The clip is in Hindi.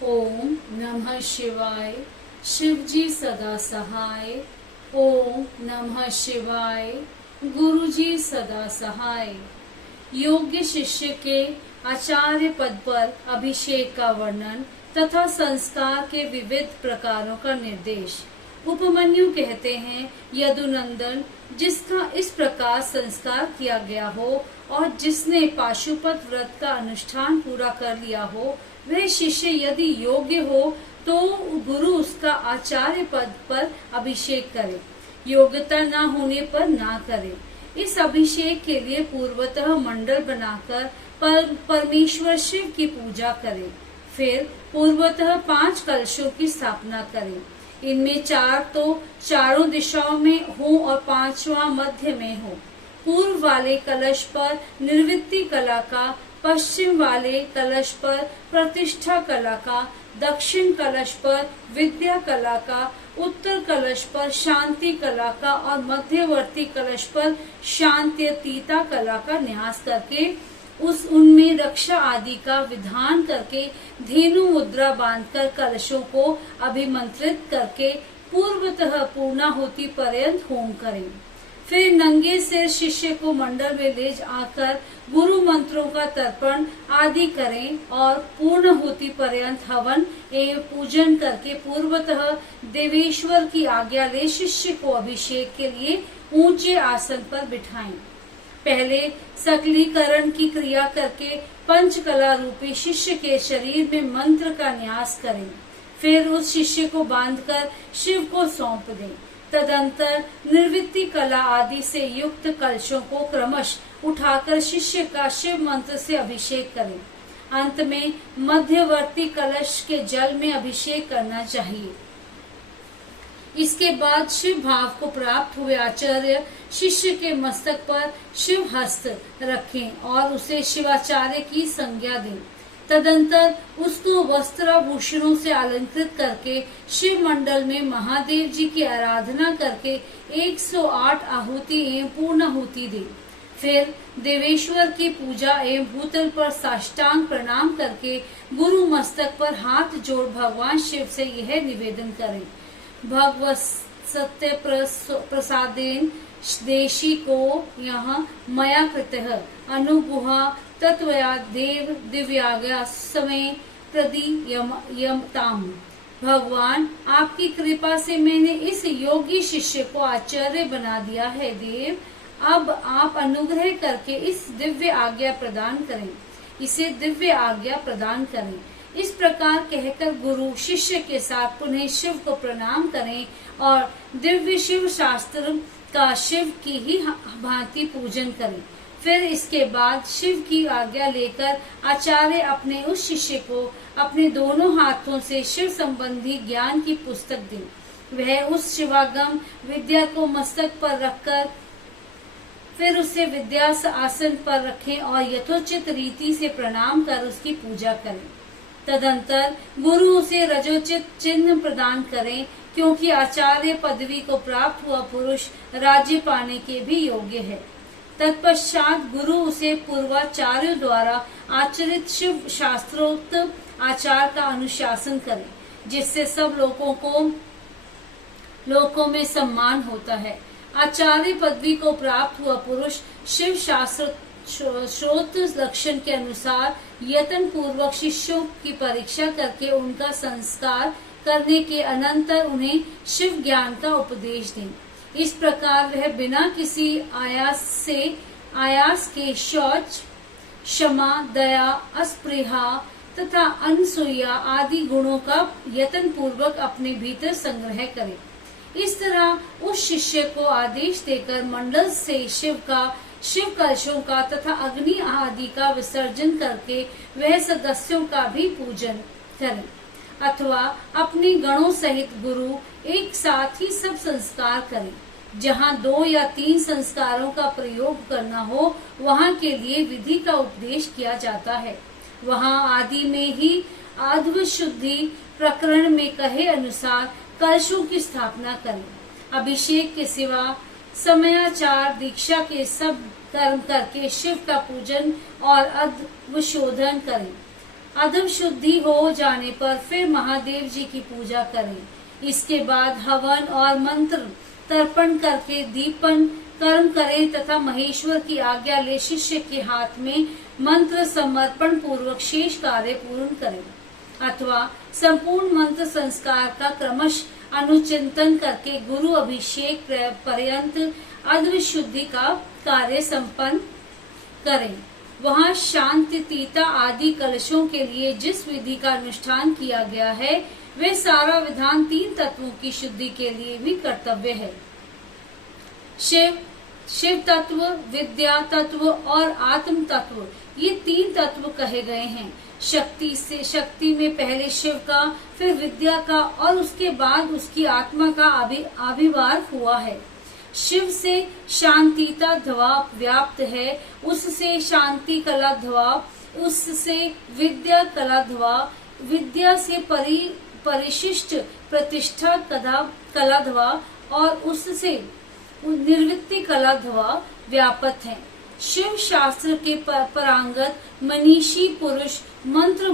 ओम नमः शिवाय। शिव जी सदा सहाय। ओम नमः शिवाय। गुरु जी सदा सहाय। योग्य शिष्य के आचार्य पद पर अभिषेक का वर्णन तथा संस्कार के विविध प्रकारों का निर्देश। उपमन्यु कहते हैं, यदुनंदन, जिसका इस प्रकार संस्कार किया गया हो और जिसने पाशुपत व्रत का अनुष्ठान पूरा कर लिया हो, वह शिष्य यदि योग्य हो तो गुरु उसका आचार्य पद पर अभिषेक करे, योग्यता न होने पर ना करे। इस अभिषेक के लिए पूर्वतः मंडल बनाकर परमेश्वर शिव की पूजा करें। फिर पूर्वतः 5 कलशों की स्थापना करें। इनमें 4 तो चारों दिशाओं में हो और 5वां मध्य में हो। पूर्व वाले कलश पर निर्वृत्ति कला का, पश्चिम वाले कलश पर प्रतिष्ठा कला का, दक्षिण कलश पर विद्या कला का, उत्तर कलश पर शांति कला का और मध्यवर्ती कलश पर शांत्यतीता कला का न्यास करके उनमें रक्षा आदि का विधान करके धेनु मुद्रा बांधकर कलशों को अभिमंत्रित करके पूर्वतः पूर्णाहुति पर्यंत होम करें। फिर नंगे सिर शिष्य को मंडल में ले आकर गुरु मंत्रों का तर्पण आदि करें और पूर्णाहुति पर्यंत हवन एवं पूजन करके पूर्वतः देवेश्वर की आज्ञा ले शिष्य को अभिषेक के लिए ऊंचे आसन पर बिठाएं। पहले सकलीकरण की क्रिया करके पंचकला रूपी शिष्य के शरीर में मंत्र का न्यास करें। फिर उस शिष्य को बांधकर शिव को सौंप दें। तदंतर निर्वृत्ति कला आदि से युक्त कलशों को क्रमश उठाकर शिष्य का शिव मंत्र से अभिषेक करें। अंत में मध्यवर्ती कलश के जल में अभिषेक करना चाहिए। इसके बाद शिव भाव को प्राप्त हुए आचार्य शिष्य के मस्तक पर शिव हस्त रखें और उसे शिवाचार्य की संज्ञा दें। तदंतर उसको वस्त्राभूषणों से अलंकृत करके शिव मंडल में महादेव जी की आराधना करके 108 आहुति एवं पूर्णाहुति दें। फिर देवेश्वर की पूजा एवं भूतल पर साष्टांग प्रणाम करके गुरु मस्तक पर हाथ जोड़ भगवान शिव से यह निवेदन करें, भगवत सत्य प्रसादेन देशी को यहाँ मया कृतः अनुगुहा तत्वया देव दिव्याज्ञा समय प्रदीयमताम। भगवान, आपकी कृपा से मैंने इस योगी शिष्य को आचार्य बना दिया है देव। अब आप अनुग्रह करके इस दिव्य आज्ञा प्रदान करें, इसे दिव्य आज्ञा प्रदान करें। इस प्रकार कहकर गुरु शिष्य के साथ पुनः शिव को प्रणाम करें और दिव्य शिव शास्त्र का शिव की ही भांति पूजन करें। फिर इसके बाद शिव की आज्ञा लेकर आचार्य अपने उस शिष्य को अपने दोनों हाथों से शिव संबंधी ज्ञान की पुस्तक दें। वह उस शिवागम विद्या को मस्तक पर रखकर फिर उसे विद्या आसन पर रखें और यथोचित रीति से प्रणाम कर उसकी पूजा करें। तदंतर गुरु उसे रजोचित चिन्ह प्रदान करें, क्योंकि आचार्य पदवी को प्राप्त हुआ पुरुष राज्य पाने के भी योग्य है। तत्पश्चात गुरु उसे पूर्वाचार्यों द्वारा आचरित शिव शास्त्रोक्त आचार का अनुशासन करे, जिससे सब लोगों में सम्मान होता है। आचार्य पदवी को प्राप्त हुआ पुरुष शिव शास्त्र श्रोत लक्षण के अनुसार यत्न पूर्वक शिष्यों की परीक्षा करके उनका संस्कार करने के अनंतर उन्हें शिव ज्ञान का उपदेश दें। इस प्रकार वह बिना किसी आयास के शौच, क्षमा, दया, अस्पृहा तथा अनसूया आदि गुणों का यत्न पूर्वक अपने भीतर संग्रह करे। इस तरह उस शिष्य को आदेश देकर मंडल से शिव कलशों का तथा अग्नि आदि का विसर्जन करके वह सदस्यों का भी पूजन करें, अथवा अपने गणों सहित गुरु एक साथ ही सब संस्कार करें। जहाँ 2 या 3 संस्कारों का प्रयोग करना हो, वहाँ के लिए विधि का उपदेश किया जाता है। वहाँ आदि में ही आध्व शुद्धि प्रकरण में कहे अनुसार कलशों की स्थापना करें। अभिषेक के सिवा समयाचार दीक्षा के सब कर्म करके शिव का पूजन और अध्वशोधन करें। अधम शुद्धि हो जाने पर फिर महादेव जी की पूजा करें। इसके बाद हवन और मंत्र तर्पण करके दीपन कर्म करें तथा महेश्वर की आज्ञा ले शिष्य के हाथ में मंत्र समर्पण पूर्वक शेष कार्य पूर्ण करें अथवा संपूर्ण मंत्र संस्कार का क्रमशः अनुचिंतन करके गुरु अभिषेक पर्यंत अद्वैत शुद्धि का कार्य संपन्न करें। वहाँ शांति तीता आदि कलशों के लिए जिस विधि का अनुष्ठान किया गया है वे सारा विधान 3 तत्वों की शुद्धि के लिए भी कर्तव्य है। शिव तत्व, विद्या तत्व और आत्म तत्व, ये 3 तत्व कहे गए हैं। शक्ति में पहले शिव का, फिर विद्या का और उसके बाद उसकी आत्मा का आविर्भाव हुआ है। शिव से शांतिता ध्वा व्याप्त है, उससे शांति कला ध्वा, उससे विद्या कला ध्वा, विद्या से परिशिष्ट प्रतिष्ठा कला ध्वा और उससे निर्वृत्ति कला ध्वा व्यापत है। शिव शास्त्र के परांगत मनीषी पुरुष मंत्र